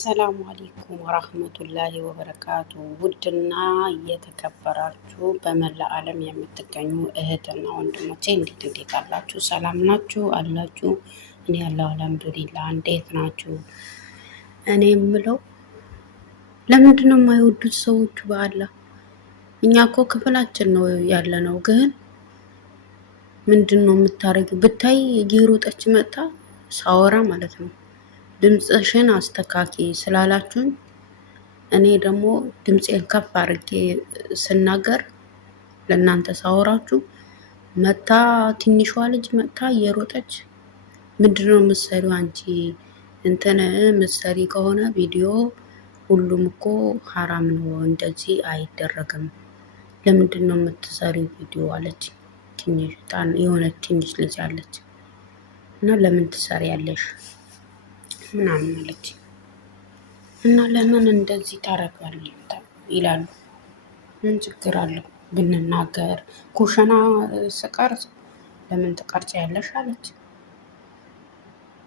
ሰላሙ አለይኩም ወራህመቱላሂ ወበረካቱ። ውድና እየተከበራችሁ በመላ ዓለም የምትገኙ እህትና ወንድሞቼ እንዴት አላችሁ? ሰላም ናችሁ አላችሁ? እኔ ያለው አልሐምዱሊላህ። እንዴት ናችሁ? እኔ የምለው ለምንድን ነው የማይወዱት ሰዎቹ? በአላህ እኛ እኮ ክፍላችን ነው ያለነው፣ ግን ምንድን ነው የምታረጊው? ብታይ እየሮጠች መጣ ሳወራ ማለት ነው ድምፅሽን አስተካኪ ስላላችሁኝ እኔ ደግሞ ድምፄን ከፍ አድርጌ ስናገር ለእናንተ ሳወራችሁ መታ ትንሿ ልጅ መታ እየሮጠች ምንድነው የምትሰሪው አንቺ? እንትን ምትሰሪ ከሆነ ቪዲዮ ሁሉም እኮ ሀራም ነው፣ እንደዚህ አይደረግም። ለምንድን ነው የምትሰሪው ቪዲዮ አለች። የሆነች ትንሽ ልጅ አለች እና ለምን ትሰሪያለሽ ምናምን አለች እና ለምን እንደዚህ ታረጋለህ ይላሉ። ምን ችግር አለው ብንናገር? ኩሽና ስቀርጽ ለምን ትቀርጫለሽ አለች።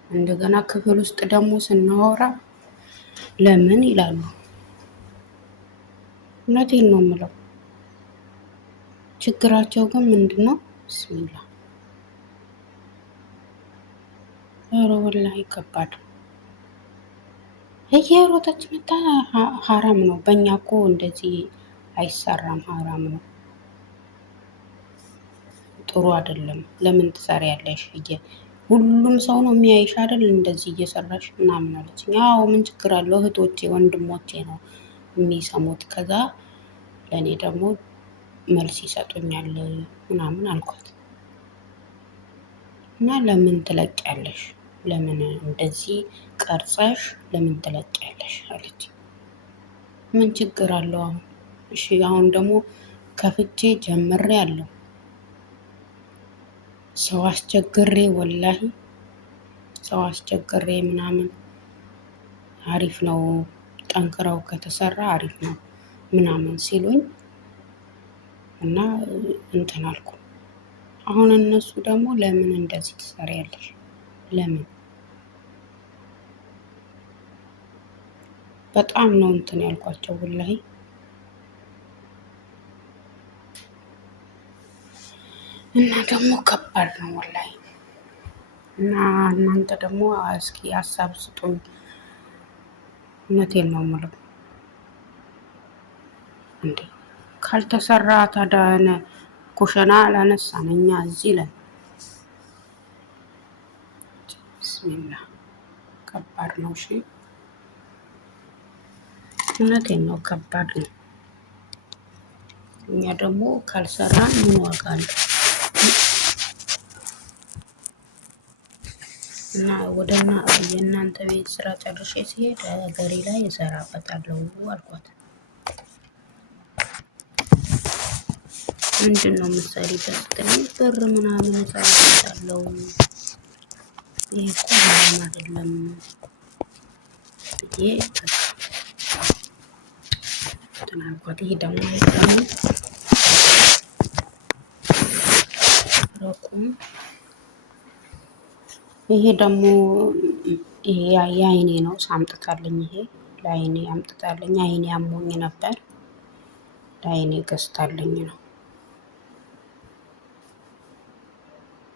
እንደገና ክፍል ውስጥ ደግሞ ስናወራ ለምን ይላሉ። እውነቴን ነው የምለው። ችግራቸው ግን ምንድነው? ብስሚላ ኧረ ወላሂ ከባድ እየሮጠች መጣ። ሀራም ነው። በእኛ እኮ እንደዚህ አይሰራም፣ ሀራም ነው፣ ጥሩ አይደለም። ለምን ትሰሪያለሽ? ሁሉም ሰው ነው የሚያይሽ አይደል? እንደዚህ እየሰራሽ ምናምን አለች። ያው ምን ችግር አለው? እህቶቼ ወንድሞቼ ነው የሚሰሙት። ከዛ ለእኔ ደግሞ መልስ ይሰጡኛል ምናምን አልኳት እና ለምን ትለቂያለሽ? ለምን እንደዚህ ቀርጸሽ ለምን ትለቂያለሽ አለች። ምን ችግር አለው አሁን? እሺ አሁን ደግሞ ከፍቼ ጀምሬ አለው ሰው አስቸግሬ፣ ወላሂ ሰው አስቸግሬ ምናምን አሪፍ ነው፣ ጠንክረው ከተሰራ አሪፍ ነው ምናምን ሲሉኝ እና እንትን አልኩ። አሁን እነሱ ደግሞ ለምን እንደዚህ ትሰሪያለሽ? ለምን? በጣም ነው እንትን ያልኳቸው ወላሂ። እና ደግሞ ከባድ ነው ወላሂ። እና እናንተ ደግሞ እስኪ ሀሳብ ስጡኝ። እውነቴን ነው የምለው። እንዴ ካልተሰራ ታዲያ ኩሽና አላነሳን እኛ እዚህ ላይ ብስሚላ ከባድ ነው። እሺ እውነቴን ነው ከባድ ነው። እኛ ደግሞ ካልሰራን ምን ዋጋ አለው? እና ወደና የእናንተ ቤት ስራ ጨርሼ ሲሄድ ሀገሬ ላይ እሰራበታለሁ አልኳት። ምንድን ነው የምትሰሪበት ስትለኝ ብር ምናምን እሰራበታለሁ፣ ይሄ እኮ ሀራም አይደለም ብዬ እንትን አልኳት። ይሄ ደግሞ ረቁም ይሄ ደግሞ ይሄ የአይኔ ነው ሳምጥታለኝ። ይሄ ለአይኔ አምጥታለኝ። አይኔ አሞኝ ነበር፣ ለአይኔ ገዝታለኝ ነው።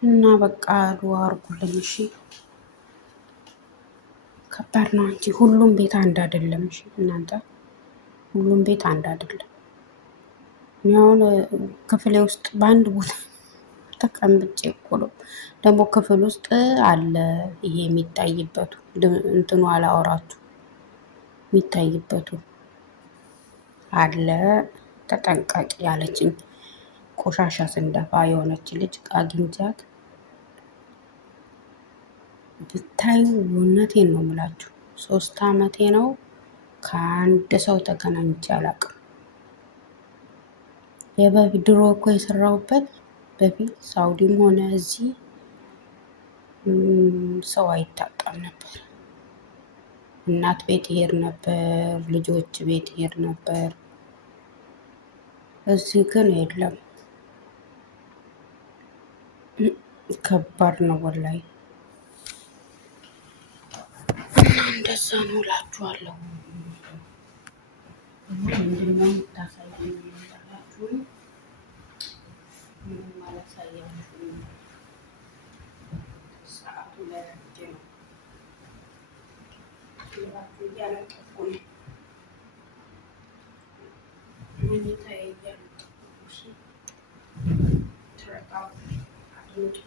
እና በቃ ዱአ አድርጉልኝ እሺ። ከባድ ነው እንጂ ሁሉም ቤት አንድ አይደለም። እሺ እናንተ ሁሉም ቤት አንድ አይደለም። እኔ አሁን ክፍሌ ውስጥ በአንድ ቦታ ተቀምጬ እኮ ነው። ደግሞ ክፍል ውስጥ አለ ይሄ የሚታይበቱ እንትኑ አላወራችሁ የሚታይበቱ አለ። ተጠንቀቂ ያለችኝ ቆሻሻ ስንደፋ የሆነች ልጅ አግኝቻት ብታዩ እውነቴን ነው የምላችሁ 3 ዓመቴ ነው ከአንድ ሰው ተገናኝቼ አላውቅም። የበፊት ድሮ እኮ የሰራሁበት በፊት ሳውዲም ሆነ እዚህ ሰው አይታጣም ነበር። እናት ቤት ይሄድ ነበር፣ ልጆች ቤት ይሄድ ነበር። እዚህ ግን የለም። ከባድ ነው ወላሂ። እንደዛ ነው እላችኋለሁ። ምንድነው የምታሳየኝ ያላችሁ? ምንም አላሳያችሁም። ሰዓቱ ላይ ነው እያለቀኩ ነው። መኝታዬ እያለቀኩ ተረጋጉ፣ አድምጡ፣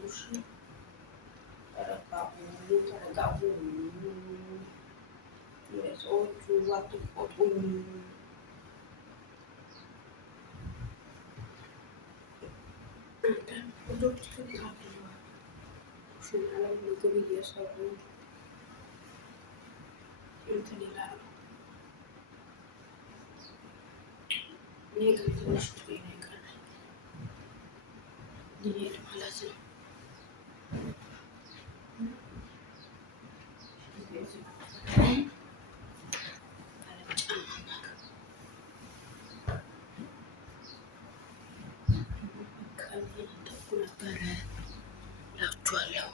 ተረጋጉ፣ ተረጋጉ። ሰዎቹ አትቆጡኝ። አንዳንድ ልጆች ግን ታድለዋል። ኩሽና ላይ ምግብ እየሰሩ እንትን ይላሉ። እኔ ግን ትንሽ ጊዜ ነው የቀረኝ ሊሄድ ማለት ነው። ነበረ እላችኋለሁ።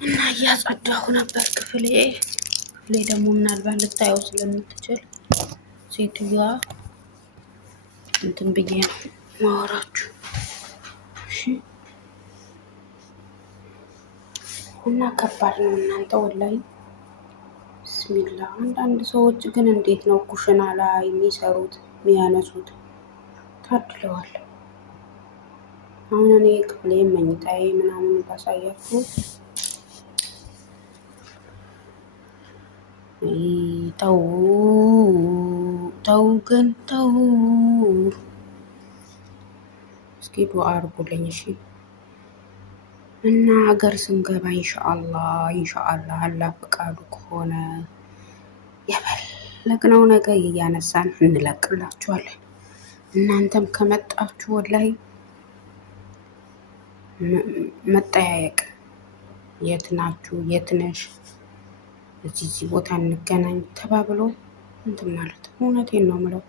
እና እያጸዳሁ ነበር ክፍሌ ደግሞ ምናልባት ልታየው ስለምትችል ሴትዮዋ እንትን ብዬ ነው ማወራችሁ። እሺ። እና ከባድ ነው እናንተ ወላይ ብስሚላ። አንዳንድ ሰዎች ግን እንዴት ነው ኩሽና ላይ የሚሰሩት የሚያነሱት? ታድለዋል። አሁን እኔ ክፍሌ መኝታዬ ምናምን ባሳያችሁ ተው ተው ግን ተው። እስኪ ዱአ አድርጉልኝ እሺ። እና ሀገር ስንገባ ኢንሻአላህ አላህ ፈቃዱ ከሆነ የፈለግነው ነገር እያነሳን እንለቅላችኋለን። እናንተም ከመጣችሁ ወላይ መጠያየቅ፣ የት ናችሁ፣ የት ነሽ፣ እዚህ ቦታ እንገናኝ ተባብሎ እንትን ማለት እውነቴን ነው የምለው።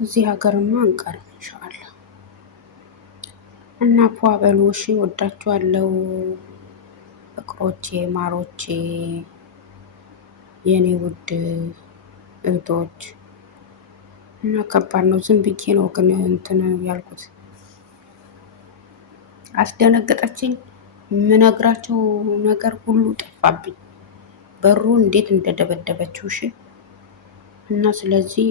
እዚህ ሀገርማ አንቀርም ኢንሻአላህ። እና ፏ በሉ እሺ። ወዳችኋለሁ ፍቅሮቼ፣ ማሮቼ፣ የኔ ውድ እህቶች። እና ከባድ ነው። ዝም ብዬ ነው ግን እንትን ያልኩት። አስደነገጠችኝ። የምነግራቸው ነገር ሁሉ ጠፋብኝ። በሩ እንዴት እንደደበደበችው እሺ። እና ስለዚህ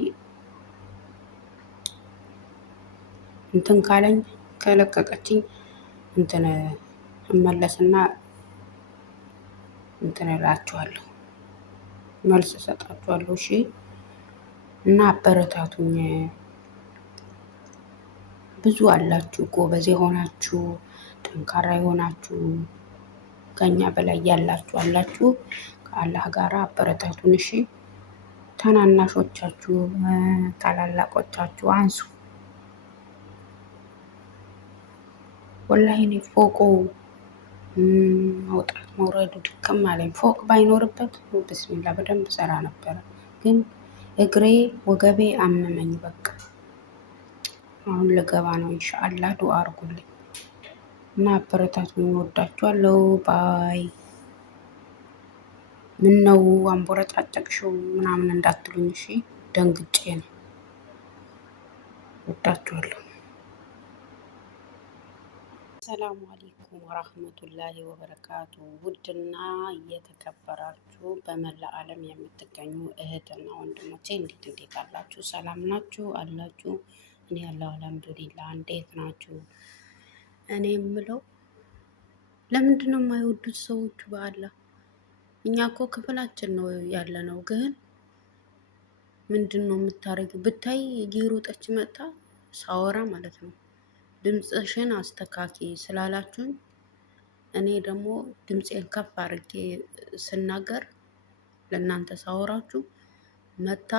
እንትን ካለኝ ከለቀቀችኝ እንትን እመለስና እንትን እላችኋለሁ፣ መልስ እሰጣችኋለሁ እሺ። እና አበረታቱኝ። ብዙ አላችሁ ጎበዝ የሆናችሁ ጠንካራ የሆናችሁ ከኛ በላይ ያላችሁ አላችሁ። ከአላህ ጋር አበረታቱን እሺ። ታናናሾቻችሁ ታላላቆቻችሁ አንሱ። ወላሂ እኔ ፎቁ መውጣት መውረዱ ድክም አለኝ። ፎቅ ባይኖርበት ብስሚላ በደንብ ሰራ ነበረ፣ ግን እግሬ ወገቤ አመመኝ። በቃ አሁን ልገባ ነው ኢንሻአላህ። ዱአ አድርጉልኝ እና አበረታቱኝ። ወዳችኋለሁ። ባይ። ምን ነው አንቦረጫጨቅሽው ምናምን እንዳትሉኝ እሺ፣ ደንግጬ ነው። ወዳችኋለሁ። ሰላሙ አለይኩም ወራህመቱላሂ ወበረካቱ። ውድና እየተከበራችሁ በመላ ዓለም የምትገኙ እህትና ወንድሞቼ እንዴት አላችሁ? ሰላም ናችሁ አላችሁ? እኔ ያለው አልሐምዱሊላህ። እንዴት ናችሁ? እኔ የምለው ለምንድን ነው የማይወዱት ሰዎቹ? በአላህ እኛ እኮ ክፍላችን ነው ያለ ነው። ግን ምንድን ነው የምታረጊው? ብታይ እየሮጠች መጣ ሳወራ ማለት ነው ድምፅሽን አስተካኪ ስላላችሁኝ እኔ ደግሞ ድምፄን ከፍ አድርጌ ስናገር ለእናንተ ሳወራችሁ መታ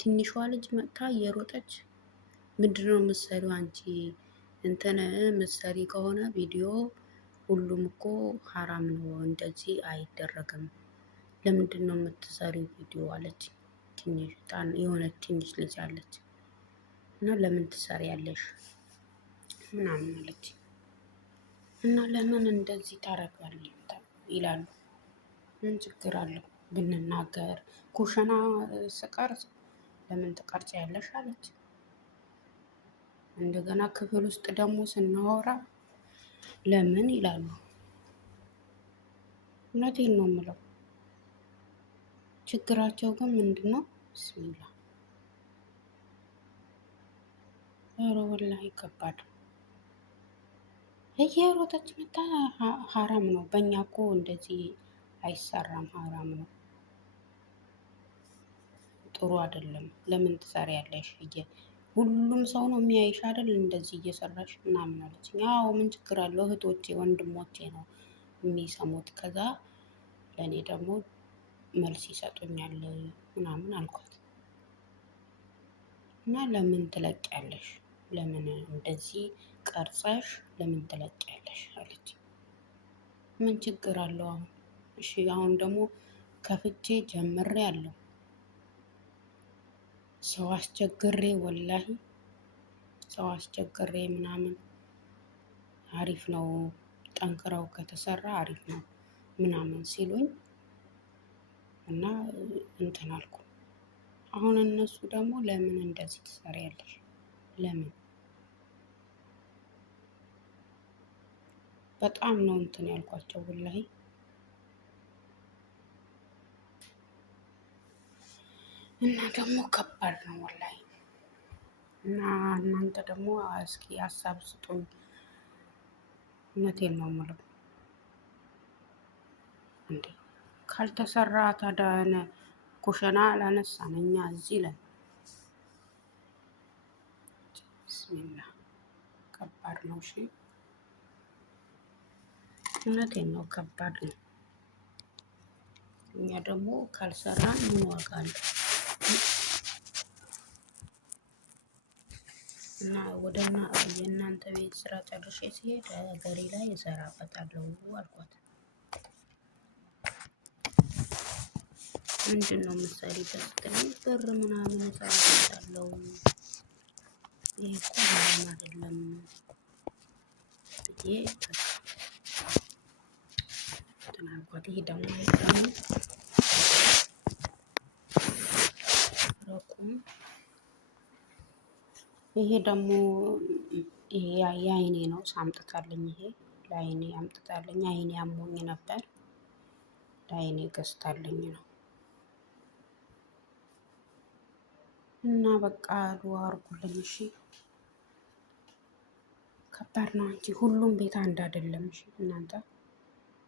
ትንሿ ልጅ መታ እየሮጠች ምንድነው የምትሰሪው አንቺ እንትን ምትሰሪ ከሆነ ቪዲዮ ሁሉም እኮ ሀራም ነው፣ እንደዚህ አይደረግም። ለምንድን ነው የምትሰሪው ቪዲዮ አለች። ትንሽ የሆነች ትንሽ ልጅ አለች እና ለምን ትሰሪያለሽ ምናምን አለች እና ለምን እንደዚህ ታረጋለህ ይላሉ። ምን ችግር አለው ብንናገር? ኩሽና ስቀርጽ ለምን ትቀርጫለሽ አለች። እንደገና ክፍል ውስጥ ደግሞ ስናወራ ለምን ይላሉ። እውነቴን ነው የምለው። ችግራቸው ግን ምንድን ነው? ብስሚላ ኧረ ወላሂ ከባድ እየሮጠች መታ ሀራም ነው። በእኛ እኮ እንደዚህ አይሰራም፣ ሀራም ነው፣ ጥሩ አይደለም። ለምን ትሰሪያለሽ? ሁሉም ሰው ነው የሚያይሽ አይደል? እንደዚህ እየሰራሽ ምናምን አለች። ያው ምን ችግር አለው? እህቶቼ ወንድሞቼ ነው የሚሰሙት። ከዛ ለእኔ ደግሞ መልስ ይሰጡኛል ምናምን አልኳት እና ለምን ትለቂያለሽ? ለምን እንደዚህ ቀርጸሽ ለምን ትለቂያለሽ አለች። ምን ችግር አለው አሁን? እሺ አሁን ደግሞ ከፍቼ ጀምሬ አለው ሰው አስቸግሬ ወላሂ ሰው አስቸግሬ ምናምን አሪፍ ነው፣ ጠንክረው ከተሰራ አሪፍ ነው ምናምን ሲሉኝ እና እንትን አልኩ። አሁን እነሱ ደግሞ ለምን እንደዚህ ትሰሪያለሽ? ለምን በጣም ነው እንትን ያልኳቸው ወላሂ። እና ደግሞ ከባድ ነው ወላሂ። እና እናንተ ደግሞ እስኪ ሀሳብ ስጡኝ። እውነቴን ነው የምለው። እንዴ ካልተሰራ ታዲያ ኩሽና አላነሳን እኛ እዚህ ላይ ብስሚላ ከባድ ነው። እሺ እውነቴን ነው ከባድ ነው። እኛ ደግሞ ካልሰራን ምን ዋጋ አለው? እና ወደ የእናንተ ቤት ስራ ጨርሼ ሲሄድ ሀገሬ ላይ እሰራበታለሁ አልኳት። ምንድን ነው የምትሰሪበት ስትለኝ ብር ምናምን እሰራበታለሁ፣ ይሄ እኮ ሀራም አይደለም ብዬ እንትን አልኳት። ይሄ ደግሞ ረቁም ይሄ ደግሞ ይሄ የአይኔ ነው ሳምጥታለኝ፣ ይሄ ለአይኔ አምጥታለኝ። አይኔ አሞኝ ነበር ለአይኔ ገዝታለኝ ነው። እና በቃ ዱአ አድርጉልኝ እሺ። ከባድ ነው እንጂ ሁሉም ቤት አንድ አይደለም። እሺ እናንተ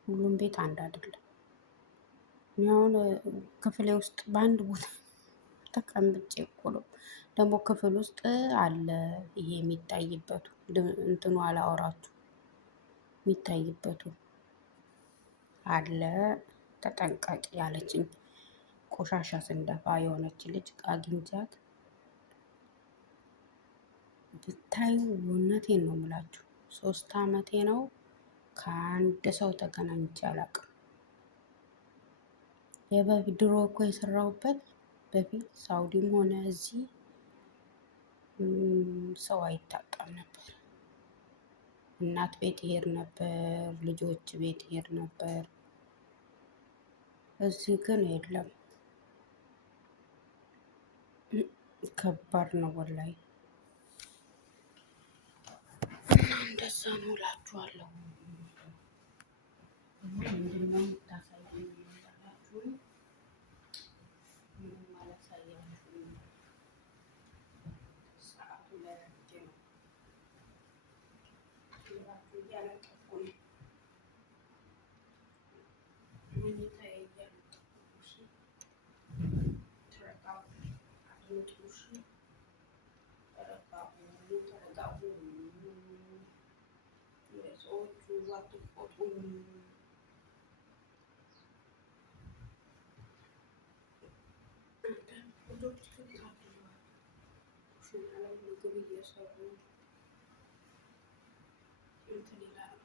ሁሉም ቤት አንድ አይደለም። እኔ አሁን ክፍሌ ውስጥ በአንድ ቦታ ተቀምጬ እኮ ነው። ደግሞ ክፍል ውስጥ አለ ይሄ የሚታይበቱ እንትኑ አላወራችሁ የሚታይበቱ አለ። ተጠንቀቂ ያለችኝ ቆሻሻ ስንደፋ የሆነች ልጅ አግኝቻት ብታዩ እውነቴን ነው የምላችሁ 3 ዓመቴ ነው ከአንድ ሰው ተገናኝቼ አላውቅም። የበፊት ድሮ እኮ የሰራሁበት በፊት ሳውዲም ሆነ እዚህ ሰው አይታጣም ነበር። እናት ቤት ይሄድ ነበር፣ ልጆች ቤት ይሄድ ነበር። እዚህ ግን የለም። ከባድ ነው ወላሂ። እና እንደዛ ነው እላችኋለሁ። ምንድነው የምታሳየኝ ታላችሁ? ምንም አላሳያችሁም። ሰዓቱ ላይ ነው እያለቀኩ ነው። መኝታዬ እያለቀኩ ተረጋጉ፣ አድምጡ እሺ። ተረጋጉ፣ ተረጋጉ። ሰዎቹ አትቆጡም። አንዳንድ ልጆች ግን ታድለዋል። ኩሽና ላይ ምግብ እየሰሩ እንትን ይላሉ።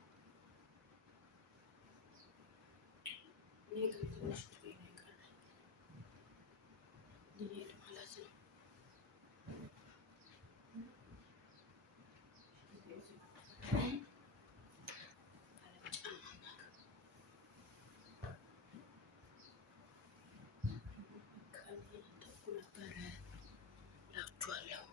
እኔ ግን ትንሽ ጥሬ ነው የቀረኝ ሊሄድ ማለት ነው። ነበረ እላችኋለሁ።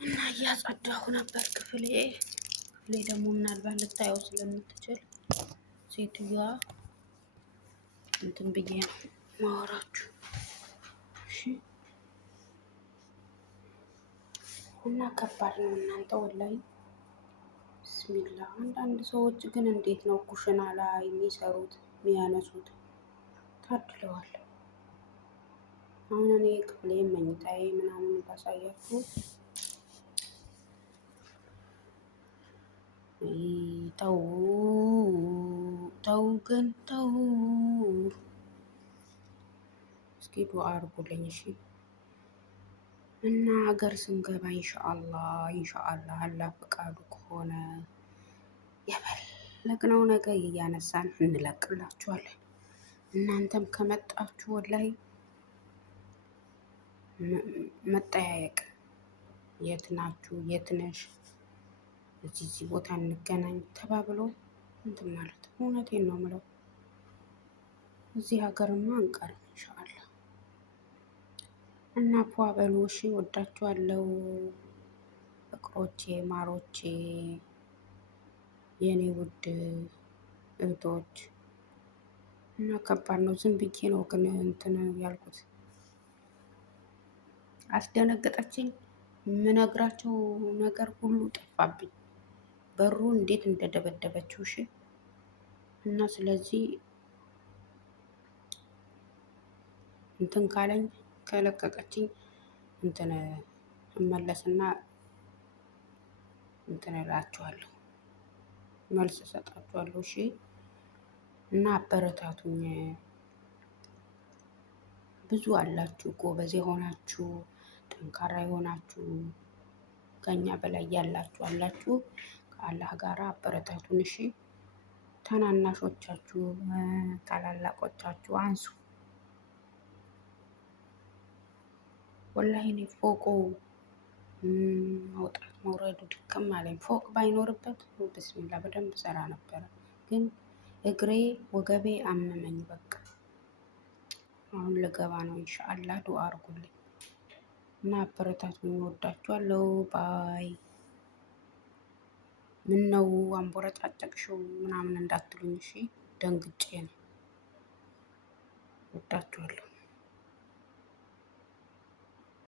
እና እያጸዳሁ ነበር ክፍሌ ደግሞ ምናልባት ልታየው ስለምትችል ሴትዮዋ እንትን ብዬ ነው ማወራችሁ። እሺ። እና ከባድ ነው እናንተ ወላይ ብስሚላ። አንዳንድ ሰዎች ግን እንዴት ነው ኩሽና ላይ የሚሰሩት የሚያነሱት? ታድለዋል። አሁን እኔ ክፍሌ መኝታዬ ምናምን ባሳያችሁ ተው ተው ግን ተው። እስኪ ዱአ አድርጉልኝ እሺ። እና ሀገር ስንገባ ኢንሻአላህ አላህ ፈቃዱ ከሆነ የፈለግነው ነገር እያነሳን እንለቅላችኋለን። እናንተም ከመጣችሁ ወላይ መጠያየቅ፣ የት ናችሁ፣ የት ነሽ፣ እዚህ ቦታ እንገናኝ ተባብሎ እንትን ማለት እውነቴን ነው የምለው። እዚህ ሀገርማ አንቀርም ኢንሻአላህ። እና ፏ በሉ እሺ። ወዳችኋለሁ ፍቅሮቼ፣ ማሮቼ፣ የኔ ውድ እህቶች። እና ከባድ ነው። ዝም ብዬ ነው ግን እንትን ያልኩት። አስደነገጠችኝ። የምነግራቸው ነገር ሁሉ ጠፋብኝ። በሩ እንዴት እንደደበደበችው እሺ። እና ስለዚህ እንትን ካለኝ ከለቀቀችኝ እንትን እመለስና እንትን እላችኋለሁ፣ መልስ እሰጣችኋለሁ። እሺ። እና አበረታቱኝ። ብዙ አላችሁ ጎበዝ የሆናችሁ ጠንካራ የሆናችሁ ከኛ በላይ ያላችሁ አላችሁ። ከአላህ ጋር አበረታቱን እሺ። ታናናሾቻችሁ ታላላቆቻችሁ አንሱ። ወላሂ እኔ ፎቁ መውጣት መውረዱ ድክም አለኝ። ፎቅ ባይኖርበት ብስሚላ በደንብ ሰራ ነበረ፣ ግን እግሬ ወገቤ አመመኝ። በቃ አሁን ልገባ ነው ኢንሻአላህ። ዱአ አድርጉልኝ እና አበረታቱኝ። እወዳችኋለሁ። ባይ። ምን ነው አንቦረጫጨቅሽው ምናምን እንዳትሉኝ እሺ። ደንግጬ ነው። እወዳችኋለሁ።